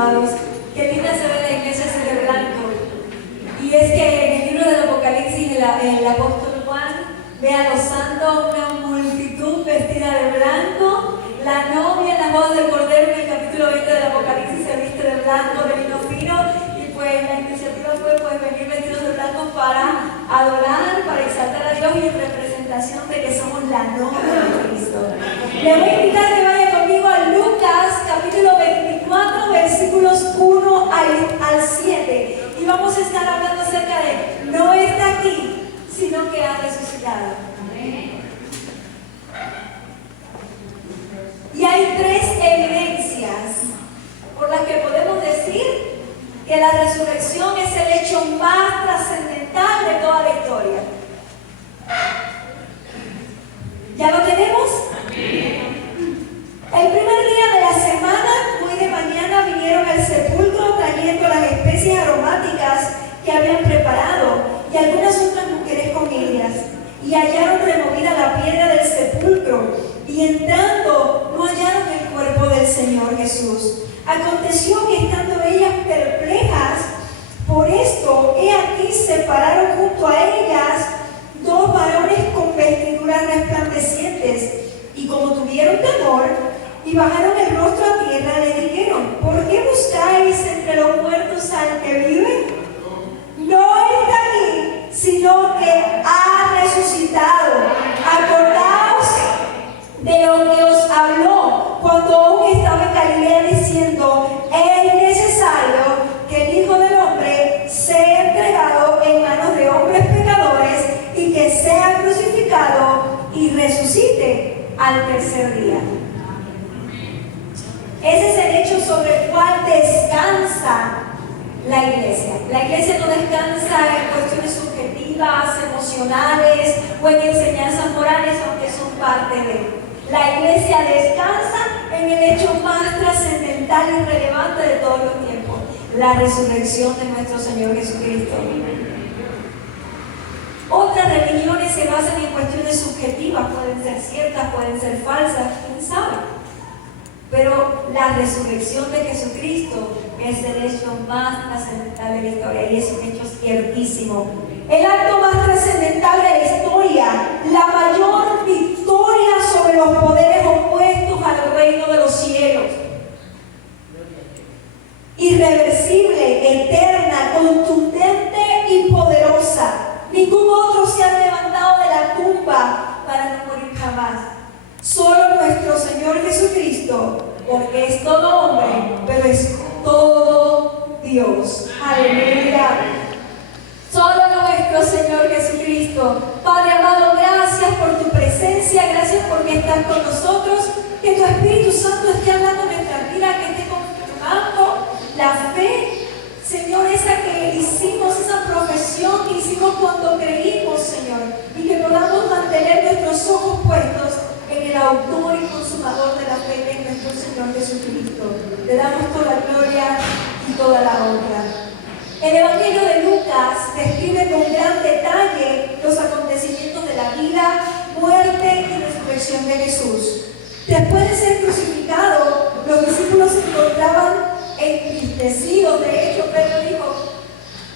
amados. Qué linda se ve la iglesia así de blanco. Y es que en el libro del Apocalipsis, el apóstol Juan ve a los santos, una multitud vestida de blanco. La novia en las bodas del Cordero, en el capítulo 20 del Apocalipsis, se viste de blanco, de lino fino. Y pues la iniciativa fue venir vestidos de blanco para adorar, para exaltar a Dios y en representación de que somos la novia de Cristo. Le voy a invitar que vaya conmigo a Lucas, capítulo 24, versículos 1 al 7. Y vamos a estar hablando acerca de no está aquí, sino que ha resucitado. Amén. Y hay tres evidencias por las que podemos decir que la resurrección es el hecho más trascendental de toda la historia. ¿Ya lo tenemos? El primer día de la semana, muy de mañana, vinieron al sepulcro trayendo las especies aromáticas que habían preparado y algunas otras mujeres con ellas. Y hallaron removida la piedra del sepulcro y entrando no hallaron el cuerpo del Señor Jesús. Aconteció que estando ellas perplejas por esto, he aquí se pararon junto a ellas dos varones con vestiduras resplandecientes, y como tuvieron temor y bajaron el rostro a tierra, le dijeron: ¿por qué buscáis entre los muertos al que vive? No está aquí, sino que ha resucitado. Acordaos de lo que os habló cuando aún estaba en Galilea, diciendo: es necesario que el Hijo del Hombre sea entregado en manos de hombres pecadores y que sea crucificado y resucite al tercer día. Ese es el hecho sobre el cual descansa la iglesia. La iglesia no descansa en cuestiones subjetivas, emocionales o en enseñanzas morales, aunque son parte de. La iglesia descansa en el hecho más trascendental y relevante de todos los tiempos: la resurrección de nuestro Señor Jesucristo. Otras religiones se basan en cuestiones subjetivas, pueden ser ciertas, pueden ser falsas, quién sabe. Pero la resurrección de Jesucristo es el hecho más trascendental de la historia y es un hecho ciertísimo. El acto más trascendental de la historia, la mayor victoria sobre los poderes opuestos al reino de los cielos. Irreversible, eterna, contundente y poderosa. Ningún otro se ha levantado de la tumba para no morir jamás. Solo nuestro Señor Jesucristo, porque es todo hombre, pero es todo Dios. Aleluya. Solo nuestro Señor Jesucristo. Padre amado, gracias por tu presencia, gracias porque estás con nosotros, que tu Espíritu Santo esté hablando en nuestra vida, que esté confirmando la fe, Señor, esa que hicimos, esa profesión que hicimos cuando creímos, Señor, y que podamos mantener nuestros ojos puestos en el autor y consumador de la fe, que es nuestro Señor Jesucristo. Le damos toda la gloria y toda la honra. El Evangelio de Lucas describe con gran detalle los acontecimientos de la vida, muerte y resurrección de Jesús. Después de ser crucificado, los discípulos se encontraban entristecidos. De hecho, Pedro dijo: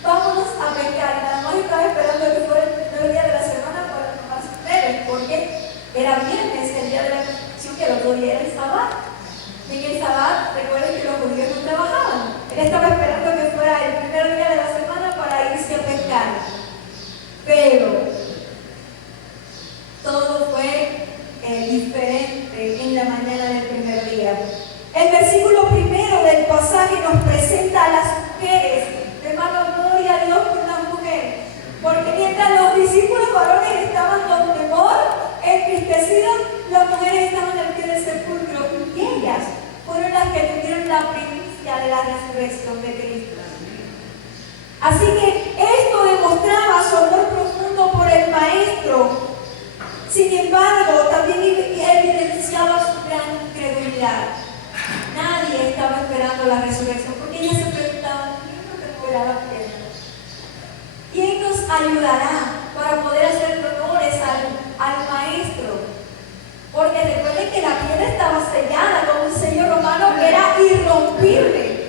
vámonos a pescar. Y nada más estaba esperando que fuera el primer día de la semana para tomarse ustedes, porque era viernes, el día de la crucifixión, que el otro día era el sábado. Y en el sábado, recuerden que los judíos no trabajaban. Él estaba esperando que fuera el primer día de la semana para irse a pescar. Pero todo fue diferente en la mañana del primer día. El versículo primero del pasaje nos presenta a las mujeres. Hermano, gloria a Dios por las mujeres. Porque mientras los discípulos varones estaban con temor, entristecidos, las mujeres estaban al pie del sepulcro. Y ellas fueron las que tuvieron la primicia de la resurrección de Cristo. Así que esto demostraba su amor profundo por el Maestro. Sin embargo, también evidenciaba su gran incredulidad. Nadie estaba esperando la resurrección, porque ellas se preguntaban: ¿quién nos recuperará la piedra? ¿Quién nos ayudará para poder hacer honores al Maestro? Porque recuerden que la piedra estaba sellada con un sello romano que era irrompible.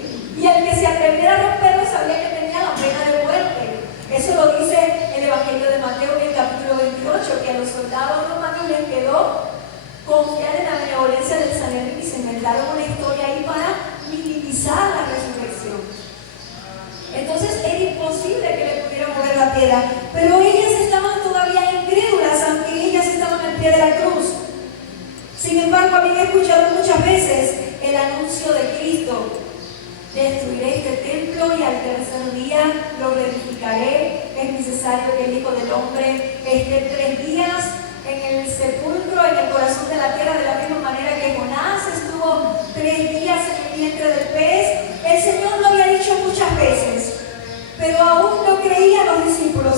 destruiré este templo y al tercer día lo reedificaré. Es necesario que el Hijo del Hombre esté 3 días en el sepulcro, en el corazón de la tierra, de la misma manera que Jonás estuvo 3 días en el vientre del pez. El Señor lo había dicho muchas veces, pero aún no creían los discípulos.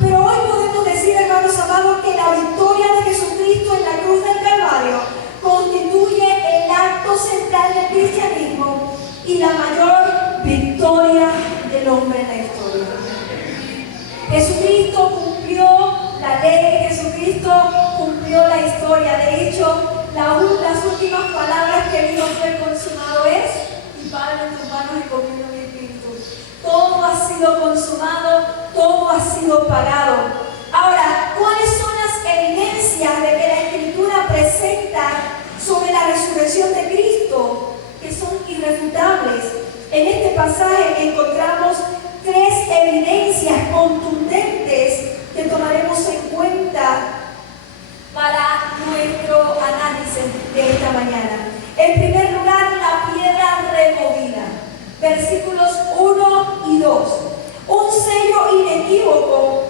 Pero hoy podemos decir, hermanos amados, que la victoria de Jesucristo en la cruz del Calvario constituye el acto central del cristianismo y la mayor victoria del hombre en la historia. Jesucristo cumplió la ley, Jesucristo cumplió la historia. De hecho, las últimas palabras que dijo fue: consumado es, y Padre, en tus manos encomiendo mi espíritu. Todo ha sido consumado, todo ha sido pagado. Ahora, ¿cuáles son las evidencias de que la Escritura presenta sobre la resurrección de Cristo, que son irrefutables? En este pasaje encontramos 3 evidencias contundentes que tomaremos en cuenta para nuestro análisis de esta mañana. En primer lugar, la piedra removida. Versículos 1 y 2. Un sello inequívoco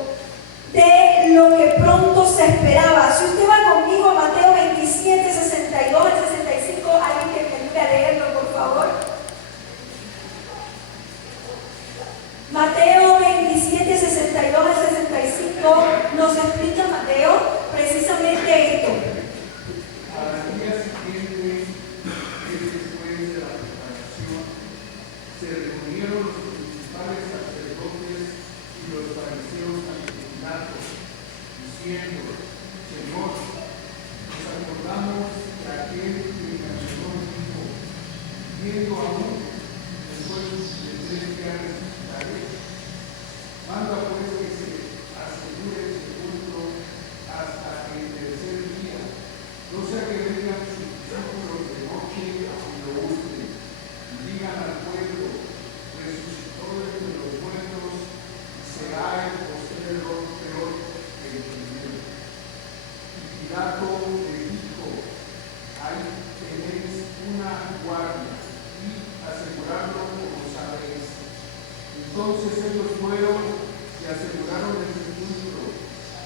de lo que pronto se esperaba. Si usted va conmigo a Mateo 27, 62 al 65, alguien que me ayude a leerlo, por favor. Mateo 27, 62 al 65 nos explica Mateo precisamente esto. Al día siguiente, después de la preparación, se reunieron los principales sacerdotes y los fariseos ante Pilato, diciendo: Señor, nos acordamos de aquel que encarceló dijo: viendo aún, después de 3 días resucitaré. Manda pues que se asegure el sepulcro hasta el tercer día, no sea que vengan sus discípulos de noche y lo hurten, y digan al pueblo: resucitó entre los muertos, y será el postrero peor que el primero. Y Pilato le dijo: ahí tenéis una guardia, y asegurarlo como sabéis. Entonces ellos fueron y aseguraron el sepulcro,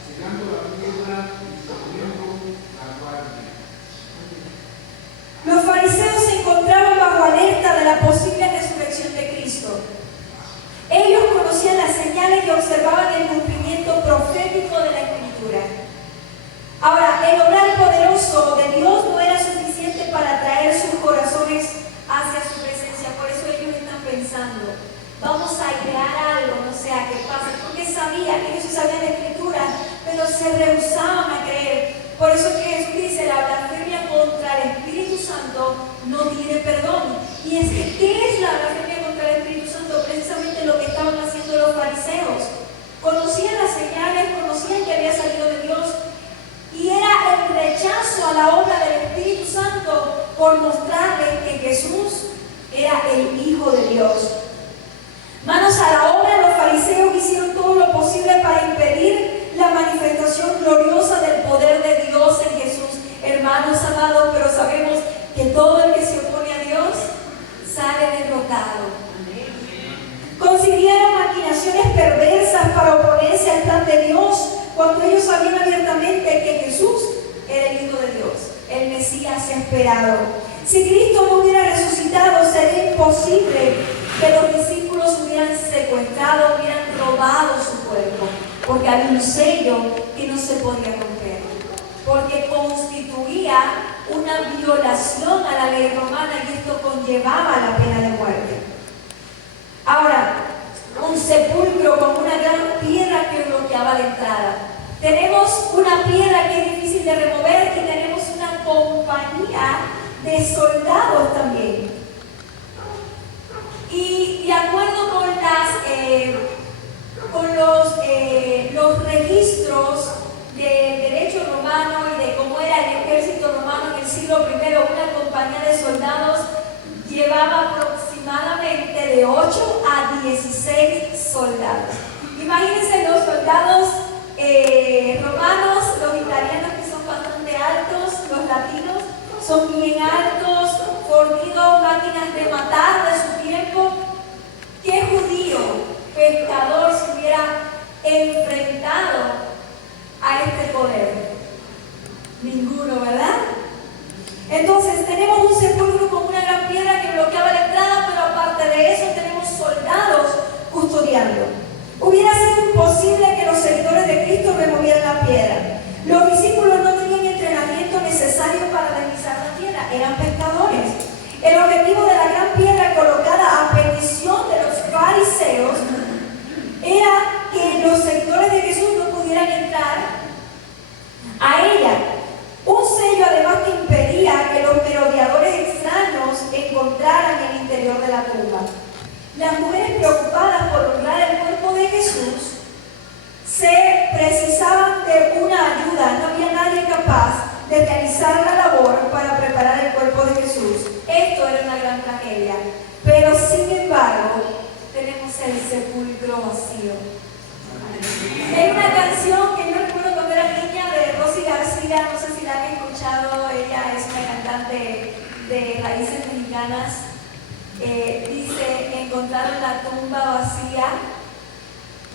sellando la piedra y poniendo la guardia. Los fariseos se encontraban bajo alerta de la posible resurrección de Cristo. Ellos conocían las señales y observaban el cumplimiento profético de la Escritura. Ahora, el obrar poderoso de Dios no era suficiente para atraer sus corazones hacia su presencia. Por eso ellos están pensando: vamos a idear algo, no sé a qué pasa, porque sabían que ellos sabían la Escritura, pero se rehusaban a creer. Por eso que Jesús dice: la blasfemia contra el Espíritu Santo no tiene perdón. Y es que, ¿qué es la blasfemia contra el Espíritu Santo? Precisamente lo que estaban haciendo los fariseos. Conocían las señales, conocían que había salido de Dios, y era el rechazo a la obra del Espíritu Santo por mostrarles que Jesús era el Hijo de Dios. Manos a la obra, los fariseos hicieron todo lo posible para impedir la manifestación gloriosa del poder de Dios en Jesús. Hermanos amados, pero sabemos que todo el que se opone a Dios sale derrotado. Consiguieron maquinaciones perversas para oponerse al plan de Dios, cuando ellos sabían abiertamente que Jesús era el Hijo de Dios, el Mesías esperado. Si Cristo no hubiera resucitado, sería imposible que los discípulos hubieran secuestrado, hubieran robado su cuerpo, porque había un sello que no se podía romper, porque constituía una violación a la ley romana y esto conllevaba la pena de muerte. Ahora, un sepulcro con una gran piedra que bloqueaba la entrada. Tenemos una piedra que es difícil de remover y tenemos una compañía de soldados también. Y de acuerdo con los registros del derecho romano y de cómo era el ejército romano en el siglo I, una compañía de soldados llevaba aproximadamente de 8 a 16 soldados. Imagínense los soldados romanos, los italianos, que son bastante altos, los latinos son bien altos, fornidos, máquinas de matar de su tiempo, los seguidores de Jesús no pudieran entrar a ella. Un sello además que impedía que los merodeadores extraños encontraran el interior de la tumba. Las mujeres preocupadas por honrar el cuerpo de Jesús se precisaban de una ayuda. No había nadie capaz de realizar la labor para preparar el cuerpo de Jesús. Esto era una gran tragedia. Pero sin embargo, tenemos el sepulcro vacío. Hay una canción que yo recuerdo cuando era niña de Rosy García, no sé si la han escuchado, ella es una cantante de raíces mexicanas. Dice: encontraron la tumba vacía,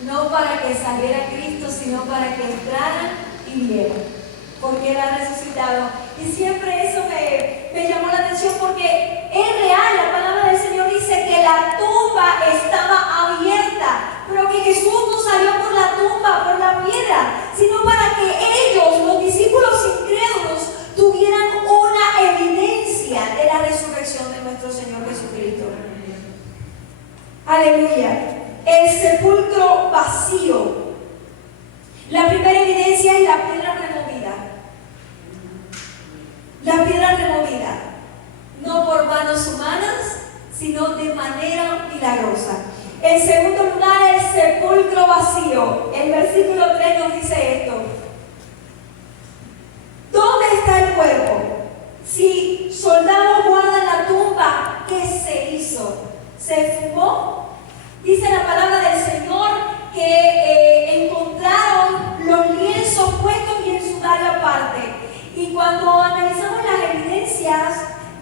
no para que saliera Cristo, sino para que entraran y vieran, porque Él ha resucitado. Y siempre eso me llamó la atención, porque es real. La palabra del Señor dice que la tumba estaba abierta, pero que Jesús no salió por la tumba, por la piedra, sino para que ellos, los discípulos incrédulos, tuvieran una evidencia de la resurrección de nuestro Señor Jesucristo. Aleluya. El sepulcro vacío. La primera evidencia es la piedra removida. La piedra removida, no por manos humanas, sino de manera milagrosa. En segundo lugar, el sepulcro vacío. El versículo 3 nos dice esto: ¿dónde está el cuerpo? Si soldados guardan la tumba, ¿qué se hizo? ¿Se fumó? Dice la palabra del Señor que encontraron los lienzos puestos y el sudario aparte. Y cuando analizamos las evidencias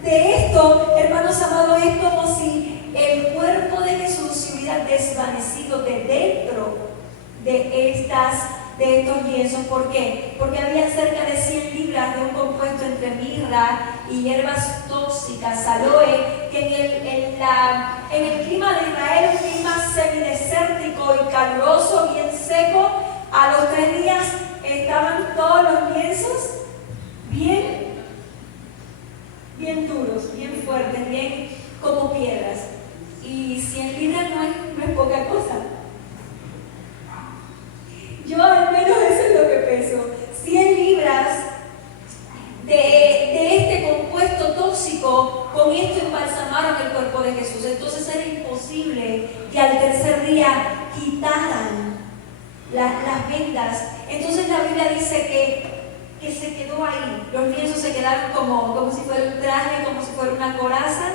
de esto, hermanos amados, es como si el cuerpo de Jesús se hubiera desvanecido de dentro de estos lienzos. ¿Por qué? Porque había cerca de 100 libras de un compuesto entre mirra y hierbas tóxicas, aloe, que en el clima de Israel, un clima semidesértico y caluroso, bien seco, a los 3 días estaban todos los lienzos bien duros, bien fuertes, bien como piedras. Y 100 libras no es poca cosa. Yo al menos eso es lo que peso. 100 libras de este compuesto tóxico, con esto embalsamaron el cuerpo de Jesús. Entonces era imposible que al tercer día quitaran las vendas. Entonces la Biblia dice que se quedó ahí. Los lienzos se quedaron como si fuera un traje, como si fuera una coraza,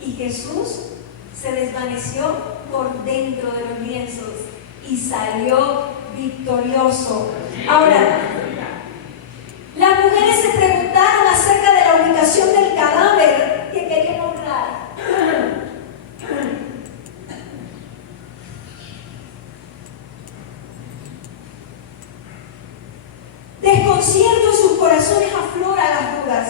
y Jesús se desvaneció por dentro de los lienzos y salió victorioso. Ahora, las mujeres se preguntaron acerca de la ubicación del cadáver que querían honrar. Desconcierto en sus corazones aflora las dudas,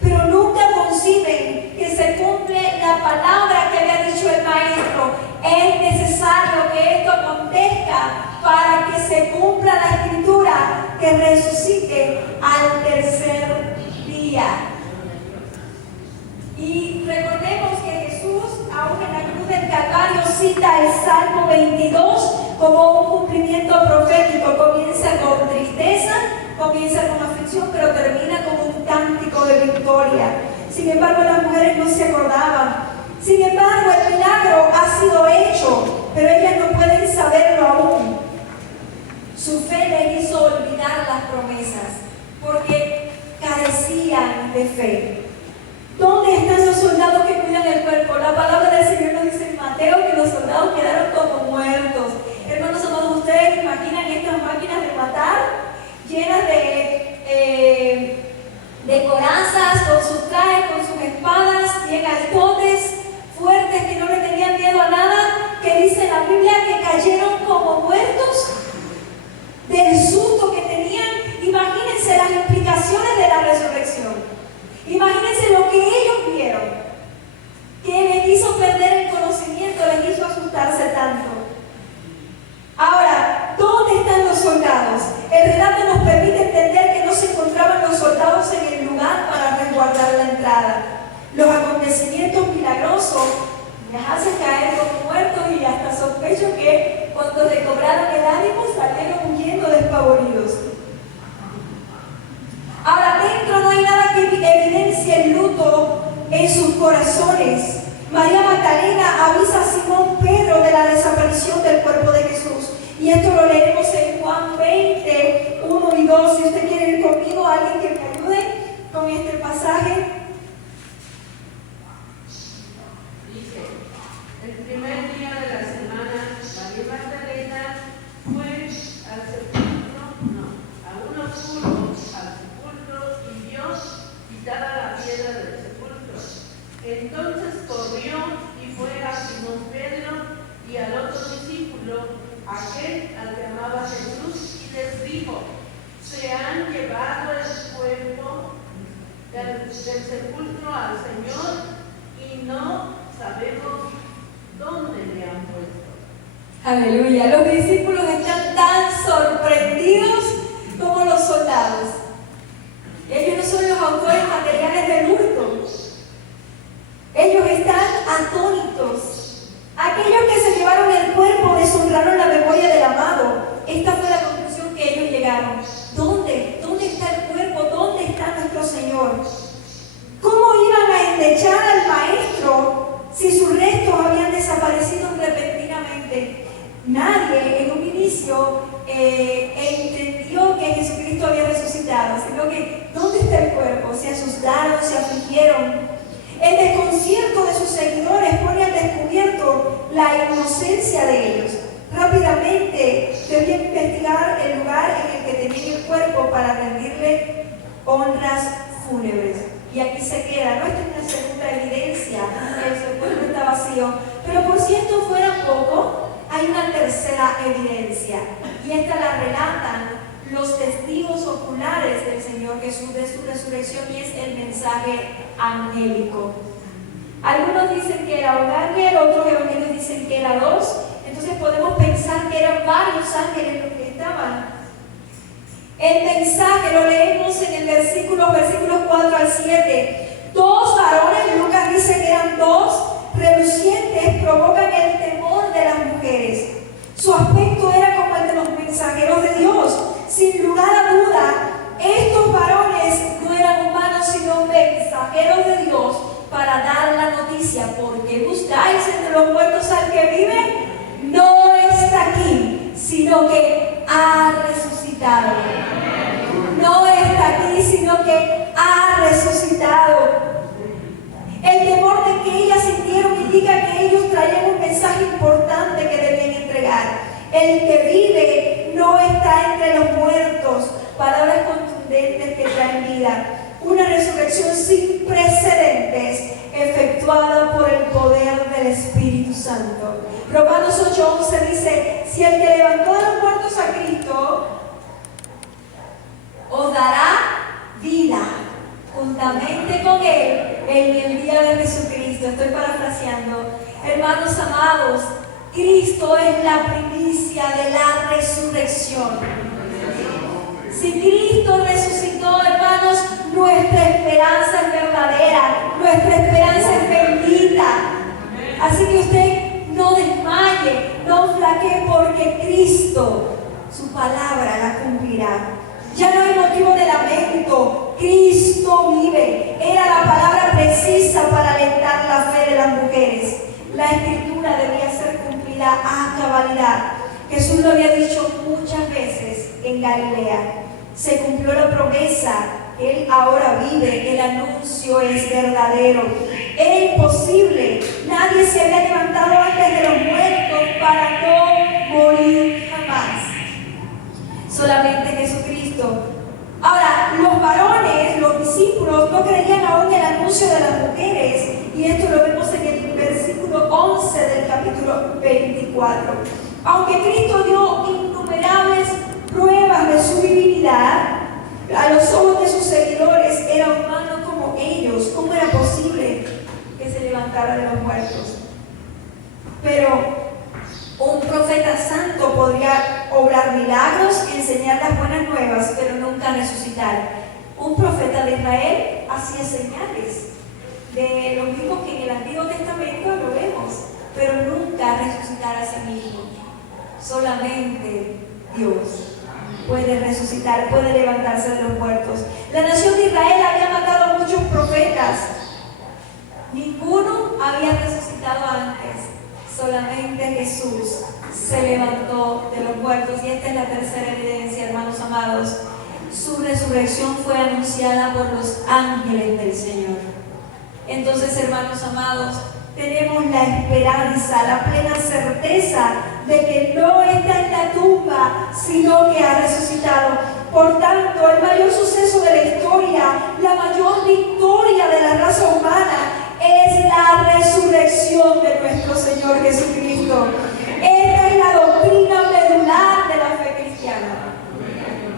pero nunca conciben que se cumple la palabra que había dicho el Maestro. Es necesario que esto acontezca para que se cumpla la Escritura, que resucite al tercer día. Y recordemos que Jesús, aún en la cruz del Calvario, cita el Salmo 22 como un cumplimiento profético. Comienza con tristeza, comienza con aflicción, pero termina con un cántico de victoria. Sin embargo, las mujeres no se acordaban. Sin embargo, el milagro ha sido hecho, pero ellas no pueden saberlo aún. Su fe les hizo olvidar las promesas, porque carecían de fe. ¿Dónde están los soldados que cuidan el cuerpo? La palabra del Señor nos dice en Mateo que los soldados quedaron como muertos. Hermanos amados, ¿ustedes imaginan estas máquinas de matar llenas de corazas, con sus trajes, con sus espadas, bien altotes, fuertes, que no le tenían miedo a nada, que dice la Biblia que cayeron como muertos del susto que tenían? Imagínense las implicaciones de la resurrección. Imagínense lo que ellos vieron, que les hizo perder el conocimiento, les hizo asustarse tanto. Ahora, ¿dónde están los soldados? El relato nos permite entender que no se encontraban los soldados en el lugar para resguardar la entrada. Los acontecimientos milagrosos les hacen caer como muertos, y hasta sospecho que cuando recobraron el ánimo salieron huyendo despavoridos. Ahora, dentro no hay nada que evidencie el luto en sus corazones. María Magdalena avisa a Simón Pedro de la desaparición del cuerpo de Jesús. Y esto lo leemos en Juan 20, 1 y 2. Si usted quiere ir conmigo, alguien que me ayude con este pasaje. Dice, el primer día de la semana, María Magdalena fue al sepulcro, aún oscuro, al sepulcro y vio quitada la piedra del sepulcro. Entonces corrió y fue a Simón Pedro y al otro discípulo, aquel al que amaba Jesús, y les dijo: se han llevado el cuerpo del sepulcro al Señor y no sabemos dónde le han puesto. Aleluya. Los discípulos están tan sorprendidos como los soldados. Ellos no son los autores materiales del hurto. Ellos están atónitos. Aquellos que se llevaron el cuerpo deshonraron la memoria del amado. Esta fue la conclusión que ellos llegaron. ¿Dónde? ¿Dónde está el cuerpo? ¿Dónde está nuestro Señor? ¿Cómo iban a endechar al Maestro si sus restos habían desaparecido repentinamente? Nadie en un inicio entendió que Jesucristo había resucitado, sino que ¿dónde está el cuerpo? Se asustaron, se afligieron. El desconcierto de sus seguidores pone al descubierto la inocencia de ellos. Rápidamente debían investigar el lugar en el que tenían el cuerpo para rendirle honras fúnebres. Y aquí se queda, no esta es una segunda evidencia, el sepulcro está vacío. Pero por si esto fuera poco, hay una tercera evidencia. Y esta la relatan los testigos oculares del Señor Jesús de su resurrección, y es el mensaje angélico. Algunos dicen que era un ángel, otros evangelios dicen que era dos. Entonces podemos pensar que eran varios ángeles los que estaban. El mensaje lo leemos en el versículos 4 al 7. Dos varones, Lucas dice que eran dos, relucientes, provocan el temor de las mujeres. Su aspecto era como el de los mensajeros de Dios. Sin lugar a duda, estos varones no eran humanos, sino mensajeros de Dios para dar la noticia. ¿Por qué buscáis entre los muertos al que vive? No está aquí, sino que ha resucitado. No está aquí, sino que ha resucitado. El temor de que ellas sintieron indica que ellos traían un mensaje importante que debían entregar. El que vive no está entre los muertos. Palabras contundentes que traen vida. Una resurrección sin precedentes, efectuada por el poder del Espíritu Santo. Romanos 8:11 dice: si el que levantó de los muertos a Cristo os dará vida juntamente con Él en el día de Jesucristo. Estoy parafraseando. Hermanos amados, Cristo es la primicia de la resurrección. Si Cristo resucitó, hermanos, nuestra esperanza es verdadera, nuestra esperanza es bendita. Así que usted no desmaye, no flaquee, porque Cristo, su palabra la cumplirá. Ya no hay motivo de lamento. Cristo vive. Era la palabra precisa para alentar la fe de las mujeres. La escritura debía ser cumplida a cabalidad. Jesús lo había dicho muchas veces en Galilea. Se cumplió la promesa. Él ahora vive. El anuncio es verdadero. Era imposible. Nadie se había levantado antes de los muertos para no morir jamás. Solamente Jesucristo. Ahora, los varones, los discípulos, no creían aún el anuncio de las mujeres, y esto lo vemos en el versículo 11 del capítulo 24. Aunque Cristo dio innumerables pruebas de su divinidad, a los ojos de sus seguidores era humano como ellos. ¿Cómo era posible que se levantara de los muertos? Pero un profeta santo podría obrar milagros, enseñar las buenas nuevas, pero nunca resucitar. Un profeta de Israel hacía señales, de lo mismo que en el Antiguo Testamento lo vemos, pero nunca resucitar a sí mismo. Solamente Dios puede resucitar, puede levantarse de los muertos. La nación de Israel había matado a muchos profetas. Ninguno había resucitado antes. Solamente Jesús se levantó de los muertos. Y esta es la tercera evidencia, hermanos amados. Su resurrección fue anunciada por los ángeles del Señor. Entonces, hermanos amados, tenemos la esperanza, la plena certeza de que no está en la tumba, sino que ha resucitado. Por tanto, el mayor suceso de la historia, la mayor victoria de la raza humana, es la resurrección de nuestro Señor Jesucristo. Esta es la doctrina medular de la fe cristiana.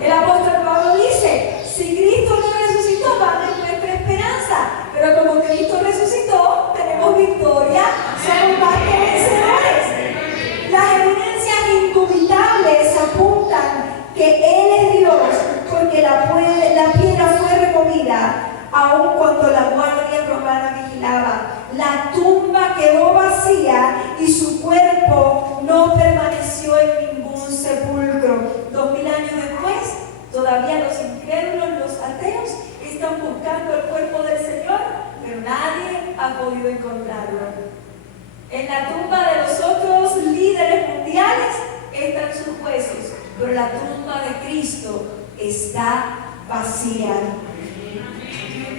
El apóstol Pablo dice: si Cristo no resucitó, vana es nuestra esperanza. Pero como Cristo resucitó, tenemos victoria, somos más que vencedores. Las evidencias indubitables apuntan que Él es Dios, porque la piedra fue removida, aun cuando la guardia romana vigilaba. La tumba quedó vacía y su cuerpo no permaneció en ningún sepulcro. 2000 años después, todavía los incrédulos, los ateos, están buscando el cuerpo del Señor, pero nadie ha podido encontrarlo. En la tumba de los otros líderes mundiales están sus huesos, pero la tumba de Cristo está vacía.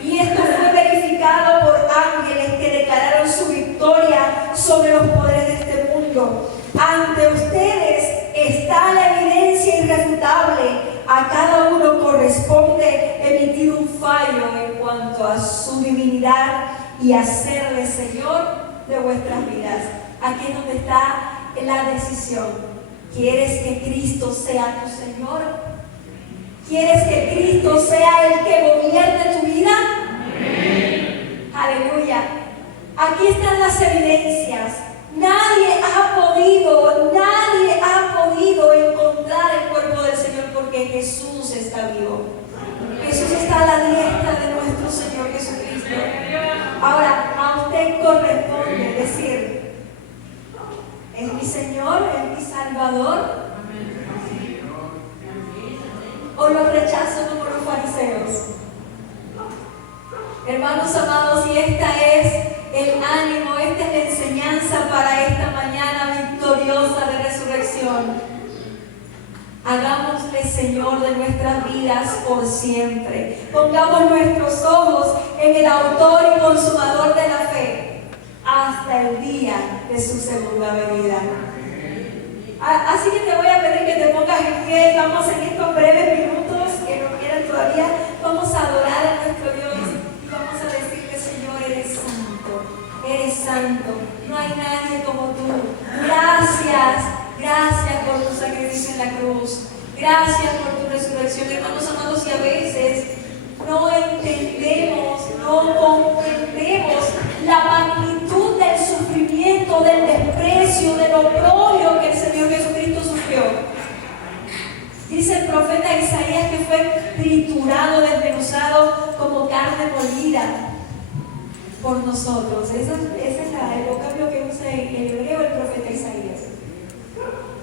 Y esto fue verificado por ángeles que declararon su victoria sobre los poderes de este mundo. Ante ustedes está la evidencia irrefutable. A cada uno corresponde emitir un fallo en cuanto a su divinidad y hacerle Señor de vuestras vidas. Aquí es donde está la decisión. ¿Quieres que Cristo sea tu Señor? ¿Quieres que Cristo sea el que gobierne tu vida? Amén. Aleluya. Aquí están las evidencias. Nadie ha podido encontrar el cuerpo del Señor, porque Jesús está vivo. Jesús está a la diestra de nuestro Señor Jesucristo. Ahora, a usted corresponde decir: ¿es mi Señor? ¿Es mi Salvador? ¿O lo rechazo como los fariseos? Hermanos amados, y esta es el ánimo, esta es la enseñanza para esta mañana victoriosa de resurrección. Hagámosle Señor de nuestras vidas por siempre. Pongamos nuestros ojos en el autor y consumador de la fe hasta el día de su segunda venida. Así que te voy a pedir que te pongas en pie. Vamos en estos breves minutos que nos quedan todavía. Vamos a adorar a nuestro Dios y vamos a decirle: Señor, eres santo, eres santo. No hay nadie como tú. Gracias por tu sacrificio en la cruz. Gracias por tu resurrección, hermanos amados. Y a veces no entendemos, no comprendemos la magnitud del sufrimiento, del desprecio, del oprobio que el Señor Jesucristo sufrió. Dice el profeta Isaías que fue triturado, desmenuzado como carne molida por nosotros. Ese es el vocablo que usa en hebreo el profeta Isaías.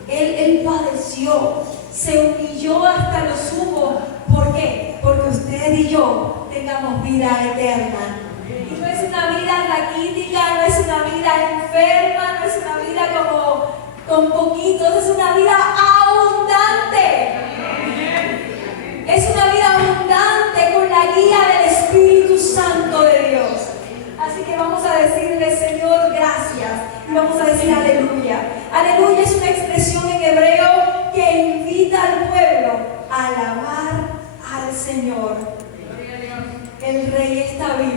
Él padeció, se humilló hasta lo sumo. ¿Por qué? Porque usted y yo tengamos vida eterna. Y no es una vida raquítica, no es una vida enferma, no es una vida como con poquitos, es una vida abundante. Es una vida abundante con la guía del Espíritu Santo de Dios. Así que vamos a decirle: Señor, gracias. Y vamos a decir aleluya. Aleluya es una expresión en hebreo que invita al pueblo a alabar al Señor. El Rey está vivo.